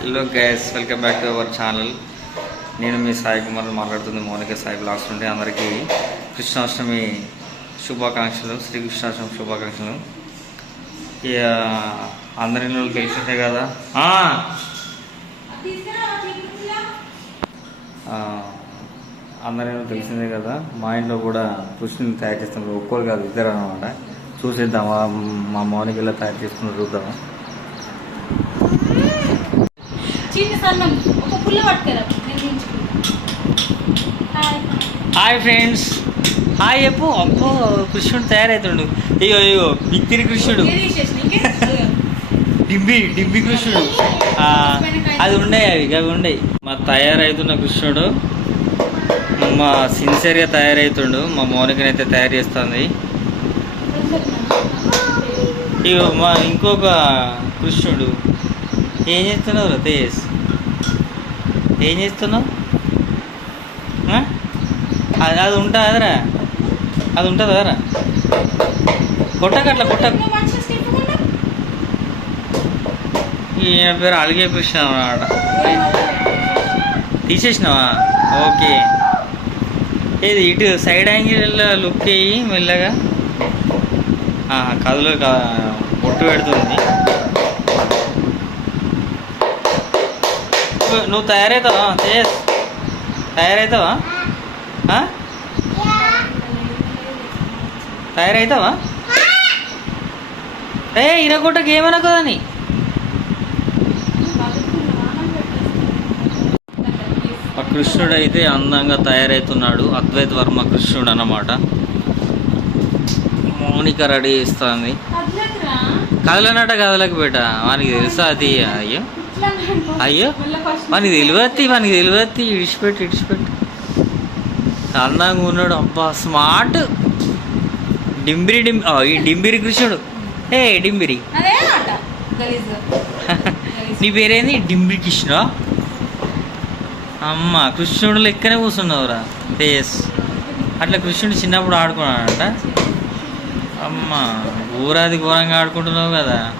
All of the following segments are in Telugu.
Hello guys welcome back to our channel నేను మీ సాయి కుమార్ మాట్లాడుతుంది మౌనిక సాయి బ్లాగ్స్ నుండి. అందరికీ కృష్ణాష్టమి శుభాకాంక్షలు శ్రీకృష్ణాష్టమి శుభాకాంక్షలు. ఇక అందరిలో తెలిసిందే కదా? ఆ, అందరిలో తెలిసిందే కదా? మా ఇంట్లో కూడా కృష్ణుని తయారు చేస్తున్నారు. ఒక్కరు కాదు ఇద్దరు అనమాట చూసేద్దామా మా మౌనిక ఇలా తయారు చేస్తున్నారు చూద్దామా చిన్న సన్నం ఒక పుల్ల పట్టుకరా. హాయ్. ఫ్రెండ్స్. హాయ్ చెప్పు. అబ్బో కృష్ణుడు తయారవుతుండు ఇగో ఇగో బిత్తిరి కృష్ణుడు? అయ్యో. డింబి డింబి కృష్ణుడు. అది ఉండే అవి అవి ఉండే మా తయారవుతున్న కృష్ణుడు మా సిన్సియర్గా తయారవుతుండు మా మౌనికనైతే తయారు చేస్తుంది. ఇగో మా ఇంకొక కృష్ణుడు. ఏం చేస్తున్నావు తేజ్ ఏం చేస్తున్నావు? అది అది ఉంటుందిరా అది ఉంటుంది కదరా కొట్టకట్లా కొట్టకు. నువ్వు మంచిగా స్టెప్ కొట్టు. ఈయన పేరు అలిగే అన్నమాట తీసేసినావా? ఓకే. ఏది ఇటు సైడ్ యాంగిల్ లుక్ అయ్యి మెల్లగా. కథలో క- బొట్టు పెడుతుంది. నువ్వు- తయారవుతావా తేజ్ తయారవుతావా తయారవుతావా ఏ ఇరగొట్టకి ఏమన్నా అని ఆ కృష్ణుడు అయితే అందంగా తయారవుతున్నాడు అద్వైత్ వర్మ కృష్ణుడు అన్నమాట మౌనిక రెడీ చేస్తుంది. కదలనట కదలకు బేట. వానికి తెలుసా అది? అయ్యో. అయ్యో. మనకి వానికి తెలివత్తి వానికి తెలివత్తి ఇడిచిపెట్టి ఇడిచిపెట్టి. అందంగా ఉన్నాడు. అబ్బా స్మార్ట్. డింబిరి డింబి ఈ డింబిరి కృష్ణుడు. ఏ డింబిరి. నీ పేరేంది? డింబిరి కృష్ణ? అమ్మ కృష్ణుడు లెక్కనే కూర్చున్నావురా. ఎస్ అట్లా కృష్ణుడు చిన్నప్పుడు ఆడుకున్నాడంట. అమ్మ. ఊరాది ఘోరంగా ఆడుకుంటున్నావు కదా.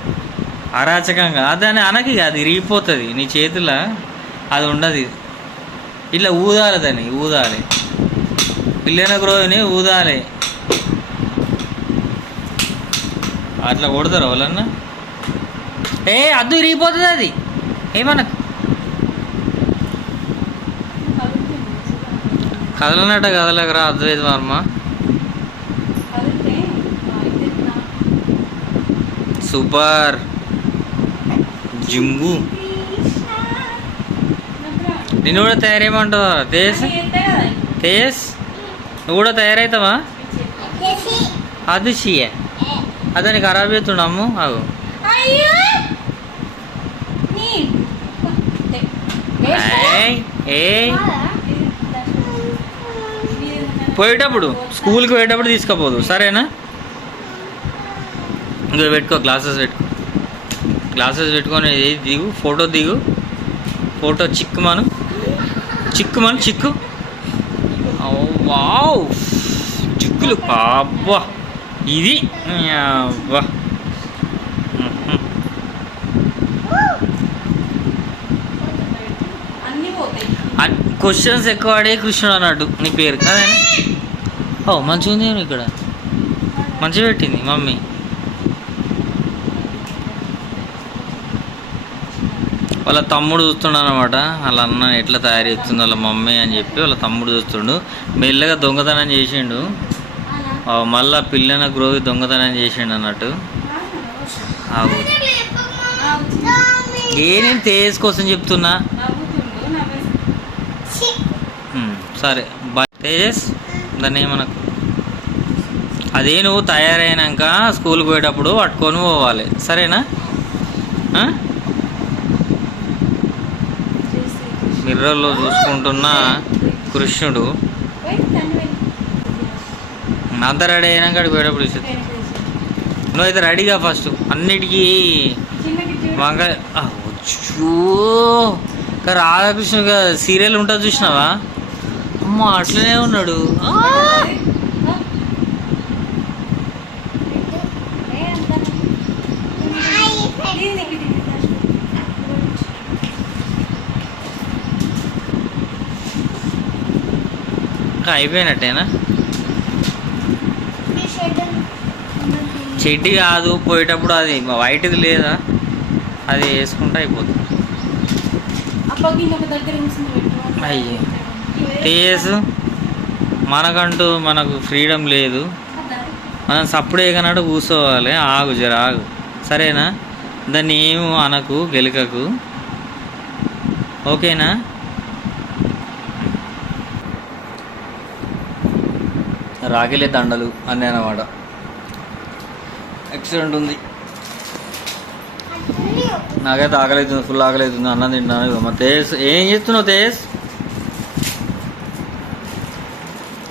అరాచకంగా. దాన్ని అనకి అది ఇరిగిపోతుంది నీ చేతిలో అది ఉండదు ఇట్లా ఊదాలి దాన్ని ఊదాలి. పిల్లైన గ్రోని ఊదాలి. అట్లా కొడతారు వాళ్ళన్నా? ఏ అద్దు ఇరిగిపోతుంది అది. ఏమనకు కదలనట కదలకరా అద్వైత వర్మ కదిలితే, ఆ, ఇది ఎట్లా? సూపర్ జింబు నేను నిన్ను కూడా తయారేయమంటావా తేజ్ తేజ్ నువ్వు కూడా తయారవుతావా అది చీయ అతని ఖరాబ్ చేస్తున్నాము అవు ఏ పోయేటప్పుడు స్కూల్కి పోయేటప్పుడు తీసుకుపోదు సరేనా? ఇంకా పెట్టుకో గ్లాసెస్ పెట్టుకో. గ్లాసెస్ పెట్టుకొని దిగు ఫోటో దిగు. ఫోటో చిక్కు మనం చిక్కు. మనం చిక్కు వావ్. చిక్కులు అబ్బా. ఇది అబ్బా. క్వశ్చన్స్ ఎక్కువ అడే కృష్ణుడు అన్నట్టు నీ పేరు. కదా ఓ మంచిగా ఉంది ఇక్కడ. మంచిగా పెట్టింది మమ్మీ. వాళ్ళ తమ్ముడు చూస్తుండ అనమాట వాళ్ళ అన్న ఎట్లా తయారు చేస్తుంది వాళ్ళ మమ్మీ అని చెప్పి వాళ్ళ తమ్ముడు చూస్తుండు. మెల్లగా దొంగతనం చేసిండు. మళ్ళా పిల్లన గ్రోవి దొంగతనం చేసిండు అన్నట్టు. ఏ నేను తేజ్ కోసం చెప్తున్నా? సరే. బాయ్ తేజస్ దాన్ని ఏమనకు? అదే నువ్వు తయారైనాక స్కూల్కి పోయేటప్పుడు పట్టుకొని పోవాలి. సరేనా ఆ? మిర్రర్లో చూసుకుంటున్న కృష్ణుడు. అంతా రెడీ అయినాక పోయేటప్పుడు చూసి నువ్వైతే రెడీగా ఫస్ట్. అన్నిటికీ వంక అచ్చో. రాధాకృష్ణ సీరియల్ ఉంటుంది చూసినావా? అమ్మ అట్లనే ఉన్నాడు ఆ! ఇంకా అయిపోయినట్టేనా? చెడ్డి కాదు పోయేటప్పుడు అది వైట్ది లేదా? అది వేసుకుంటే అయిపోతుంది అయ్యే. టీఎస్ మనకంటూ మనకు ఫ్రీడమ్ లేదు. మనం సప్పుడు ఏకనాడు కూర్చోవాలి. ఆగు జర ఆగు. సరేనా? దాన్ని ఏమి అనకు గెలకకు. ఓకేనా? రాగిలే దండలు అన్నీ అన్నమాట. యాక్సిడెంట్ ఉంది. నాకైతే ఆగలేదు ఫుల్ ఆగలేదు అన్నం తింటున్నాను మా తేజ్ ఏం చేస్తున్నావు తేజ్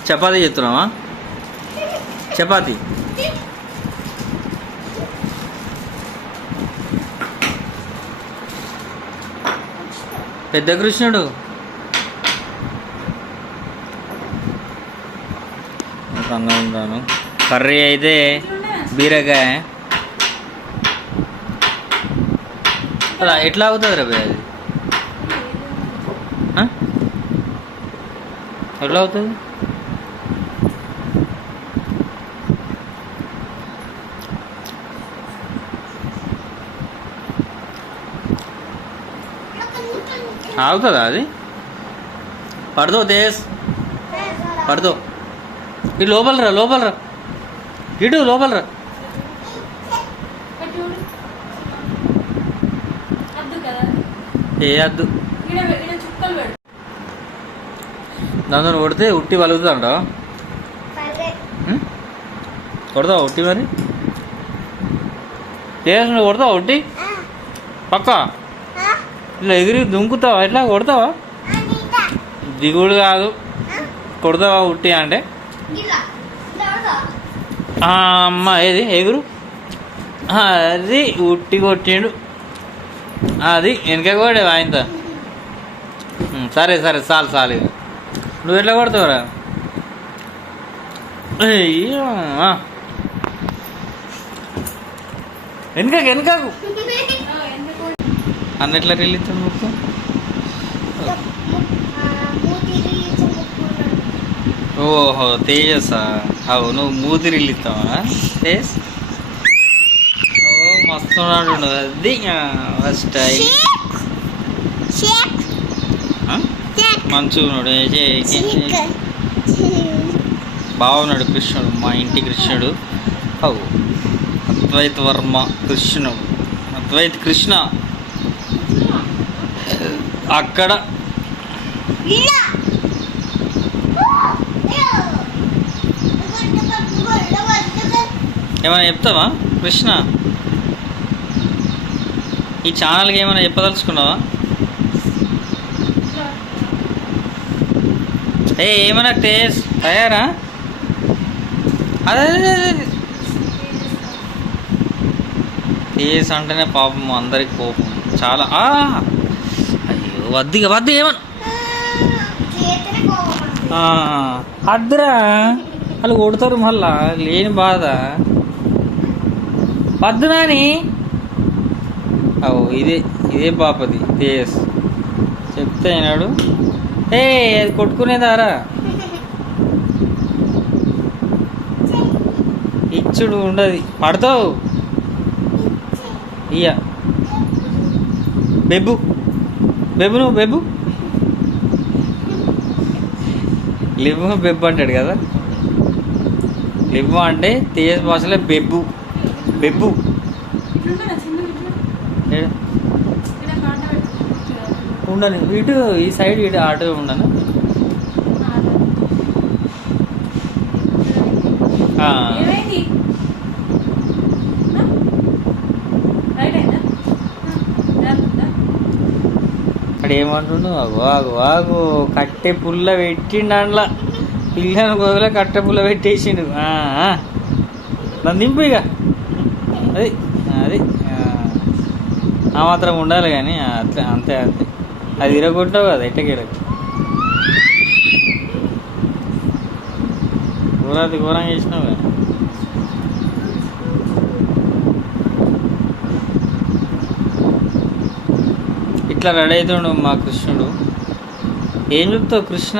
చపాతీ చేస్తున్నావా? చపాతీ? పెద్ద కృష్ణుడు. ఇంకా కర్రీ అయితే బీరకాయ. అలా ఎట్లా అవుతుంది రా భయ్ అది? ఎట్లా అవుతుంది? ఆగుతుందా అది? పడదో దేశ్ పడదో ఇటు లోపల రా లోపల రా ఇటు లోపల రా చూడు. అద్దు కదా. ఏ అద్దు. దాంతో కొడితే ఉట్టి వలుగుతుందంట కొడతావా ఉట్టి మరి? చేసి నువ్వు కొడతావా ఉట్టి? పక్క? ఇట్లా ఎగిరి దుంకుతావా? ఇట్లా కొడతావా? దిగుడు కాదు. కొడతావా ఉట్టి అంటే? అమ్మ ఏది? ఎగురు? అది ఉట్టి కొట్టిండు. అది వెనక కూడా ఆయనతో సరే సరే చాలు చాలు. నువ్వు ఎట్లా కొడతావురా. వెనకకు వెనకకు. ఆ, ఎందుకు అన్న ఎట్లా రిలీజ్ ముక్కు ఓహో తేజసా? అవు నువ్వు మూతి రిల్లిస్తావా తేజ్? ఓ మస్తు ఉన్నాడు అది ఫస్ట్ మంచుకున్నాడు. ఏ చే- బాగున్నాడు కృష్ణుడు. మా ఇంటి కృష్ణుడు. అవు. అద్వైత వర్మ కృష్ణుడు. అద్వైత కృష్ణ. అక్కడ. ఏమైనా చెప్తావా? కృష్ణ? ఈ ఛానల్కి ఏమైనా చెప్పదలుచుకున్నావా? ఏ ఏమైనా టేస్ట్ తయారా? అదే టేస్ టేస్ట్ అంటేనే పాపం అందరికి కోపం. చాలా అయ్యో వద్దిగా వద్దు ఏమన్నా ఆ, అద్దురా. వాళ్ళు కొడతారు మళ్ళా. లేని బాధ. వద్దు నాని ఇదే ఇదే పాపది తేస్ చెప్తే అయినాడు. ఏ అది కొట్టుకునేదారా ఇచ్చుడు ఉండదు. పడతావు? ఇయ్యా. బెబ్బు. బెబ్బు నువ్వు బెబ్బు. లివ్వు బెబ్బు అంటాడు కదా. లివ్వు అంటే తేజ్ భాషలో బెబ్బు. బెబ్బు ఉండను. ఇటు ఈ సైడ్ ఇటు ఆటో ఉండను? అక్కడ ఏమంటుండు? ఆగు వాగు ఆగు. కట్టె పుల్ల పెట్టిండు అందులో. పిల్లని గోగులో కట్టె పుల్ల పెట్టేసిండు. నన్ను దింపు ఇక. అది అది ఆ. మాత్రం ఉండాలి కానీ అట్లా అంతే అంతే. అది ఇరగొట్టావు కదా ఎట్టకేలకు ఘోరాది ఘోరంగా చేసినావు కదా. ఇట్లా రెడీ అవుతుండు మా కృష్ణుడు. ఏం చెప్తావు కృష్ణ?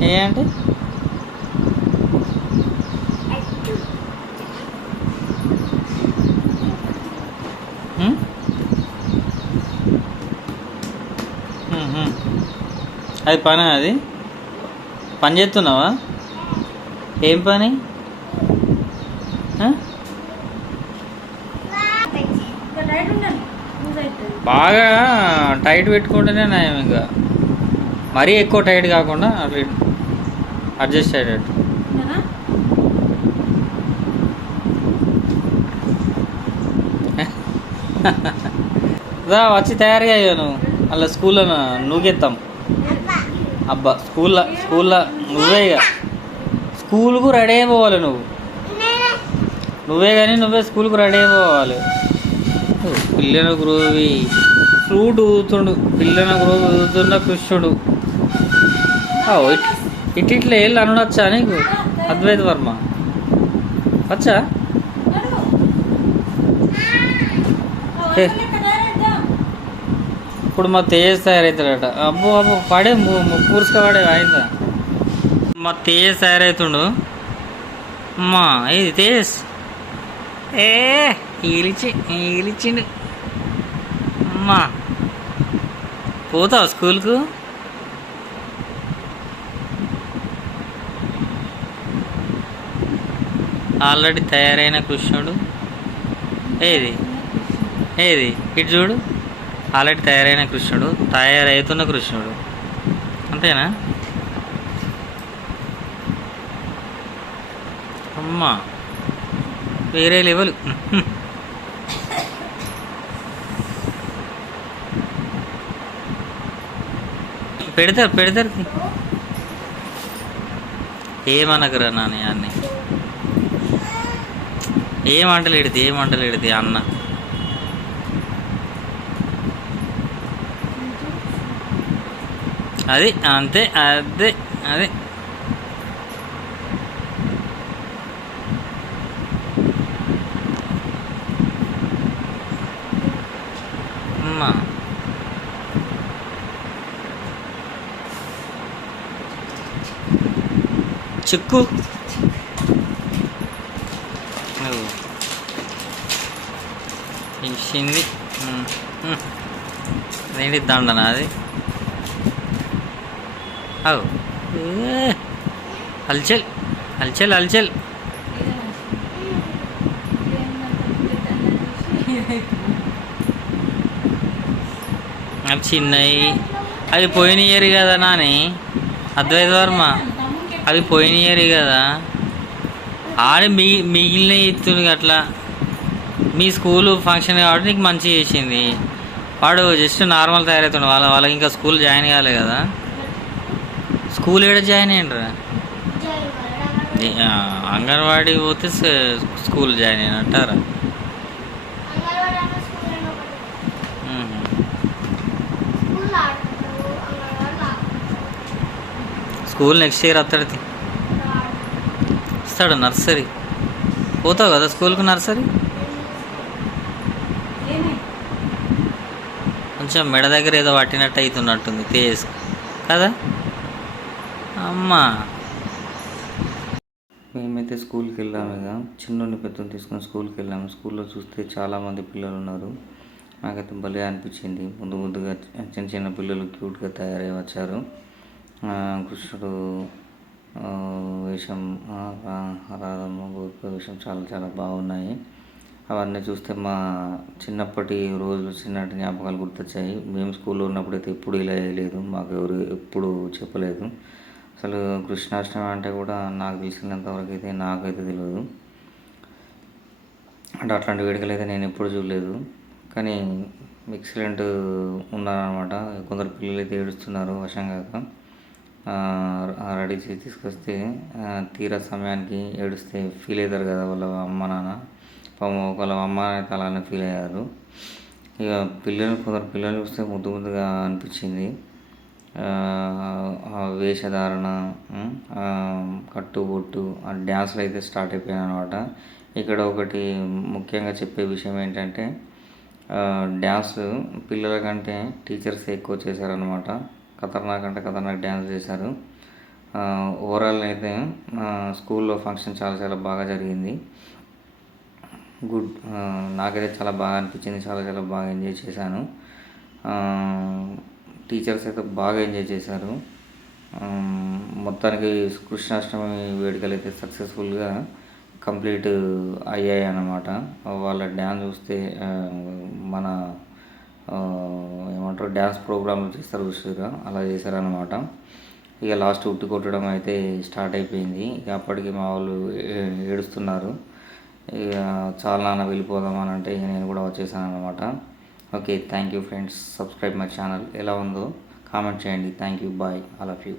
ఏంటి ఏ అంటే? అది పని అది? పని చేస్తున్నావా? ఏం పని? బాగా టైట్ పెట్టుకుంటేనే నయం ఇంకా. మరీ ఎక్కువ టైట్ కాకుండా అట్లా అడ్జస్ట్ అయ్యేటట్టు రా వచ్చి తయారుగా అయ్యా నువ్వు. అలా స్కూల్లో నూకెత్తాం. అబ్బా. స్కూల్లో స్కూల్లో నువ్వే ఇక. స్కూల్కు రెడీ అయిపోవాలి నువ్వు. నువ్వే కానీ నువ్వే స్కూల్కు రెడీ అయిపోవాలి పిల్లల గ్రోవి. ఫ్లూట్ ఊతుండు పిల్లల గ్రోవి ఊతున్న కృష్ణుడు ఓ, ఇట్- ఇట్ ఇట్లా వెళ్ళి అనడొచ్చా నీకు? అద్వైత వర్మ. వచ్చా? ఏ. ఇప్పుడు మా తేజ్ తయారవుతాడట అబ్బో అబ్బో పడే పూర్సుగా పడే ఆయన మా తేజ్ తయారవుతుండు అమ్మా ఇది తేజ్ ఏ ఈలిచి ఈలిచిండు. అమ్మా. పోతావు స్కూల్కు? ఆల్రెడీ తయారైన కృష్ణుడు ఏది? ఏది? ఇటు చూడు. ఆల్రెడీ తయారైన కృష్ణుడు తయారవుతున్న కృష్ణుడు అంతేనా? అమ్మా. వేరే లెవెల్. పెడతారు పెడతారు. ఏమనకరా నాన్న అన్ని ఏం అంటలేడితే ఏం అంటలేడితే అన్న. అది అంతే అదే అదే. అమ్మా. చిక్కు నువ్వు వచ్చింది ఉమ్, ఉమ్. అదేంటి దండనా అది? అవు. హల్చల్ హల్చల్ హల్చల్. అవి చిన్నవి అది పోయిన ఇయర్ కదా నాని? అద్వైత వర్మ. అవి పోయిన ఇయర్ కదా? ఆడ మిగి మిగిలిన ఎత్తుని అట్లా మీ స్కూల్ ఫంక్షన్ కాబట్టి నీకు మంచిగా చేసింది. వాడు జస్ట్ నార్మల్ తయారవుతుండు. వాళ్ళ వాళ్ళకి ఇంకా స్కూల్ జాయిన్ కాలే కదా. స్కూల్ ఏడ జాయిన్ అయ్యిండ్రా అంగన్వాడీ పోతే స్కూల్ జాయిన్ అయినట్టారా. స్కూల్ నెక్స్ట్ ఇయర్ వస్తాడు తి- వస్తాడు నర్సరీ. పోతావు కదా స్కూల్కి నర్సరీ? కొంచెం మెడ దగ్గర ఏదో పట్టినట్టు అవుతున్నట్టుంది తేజ్ కదా? అమ్మా. మేమైతే స్కూల్కి వెళ్ళాము ఇక. చిన్నోని పెద్దని తీసుకొని స్కూల్కి వెళ్ళాము స్కూల్లో చూస్తే చాలామంది పిల్లలు ఉన్నారు నాకైతే భలే అనిపించింది. ముందు ముందుగా చిన్న చిన్న పిల్లలు క్యూట్గా తయారై వచ్చారు. కృష్ణుడు వేషం రాధమ్మ గోపిక వేషం చాలా చాలా బాగున్నాయి. అవన్నీ చూస్తే మా చిన్నప్పటి రోజులు చిన్నటి జ్ఞాపకాలు గుర్తొచ్చాయి. మేము స్కూల్లో ఉన్నప్పుడు అయితే ఎప్పుడు ఇలా వేయలేదు మాకు ఎవరు ఎప్పుడు చెప్పలేదు. అసలు కృష్ణాష్టమి అంటే కూడా నాకు తెలిసినంతవరకు అయితే నాకైతే తెలియదు. అంటే అట్లాంటి వేడుకలు అయితే నేను ఎప్పుడు చూడలేదు. కానీ ఎక్సలెంట్ ఉన్నారనమాట కొందరు పిల్లలు అయితే ఏడుస్తున్నారు వశంగాక. రెడీ చేసి తీసుకొస్తే తీరా సమయానికి ఏడుస్తే ఫీల్ అవుతారు కదా వాళ్ళ అమ్మ నాన్న. పాపం ఒకళ్ళ అమ్మ అయితే అలానే ఫీల్ అయ్యారు. ఇక పిల్లలు కొందరు పిల్లలు చూస్తే ముద్దు ముద్దుగా అనిపించింది. వేషధారణ కట్టుబొట్టు ఆ డ్యాన్సులు అయితే స్టార్ట్ అయిపోయాయి అనమాట ఇక్కడ ఒకటి ముఖ్యంగా చెప్పే విషయం ఏంటంటే డ్యాన్స్ పిల్లల కంటే టీచర్స్ ఎక్కువ చేశారనమాట ఖతర్నాక్ అంటే ఖతర్నాక్ డ్యాన్స్ చేశారు. ఓవరాల్ అయితే స్కూల్లో ఫంక్షన్ చాలా చాలా బాగా జరిగింది. గుడ్ నాకైతే చాలా బాగా అనిపించింది చాలా చాలా బాగా ఎంజాయ్ చేశాను. టీచర్స్ అయితే బాగా ఎంజాయ్ చేశారు. మొత్తానికి కృష్ణాష్టమి వేడుకలు అయితే సక్సెస్ఫుల్గా కంప్లీట్ అయ్యాయి అన్నమాట. వాళ్ళ డ్యాన్స్ చూస్తే మన ఏమంటారు డ్యాన్స్ ప్రోగ్రాంలు చేస్తారు చూసారా అలా చేశారనమాట ఇక లాస్ట్ ఉట్టి కొట్టడం అయితే స్టార్ట్ అయిపోయింది. ఇక అప్పటికి మా వాళ్ళు ఏ- ఏడుస్తున్నారు. ఇక చాలా నాన్న వెళ్ళిపోదాం అని అంటే ఇక నేను కూడా వచ్చేసాను అనమాట okay thank you friends subscribe my channel ఎలా ఉందో కామెంట్ చేయండి. Thank you bye all of you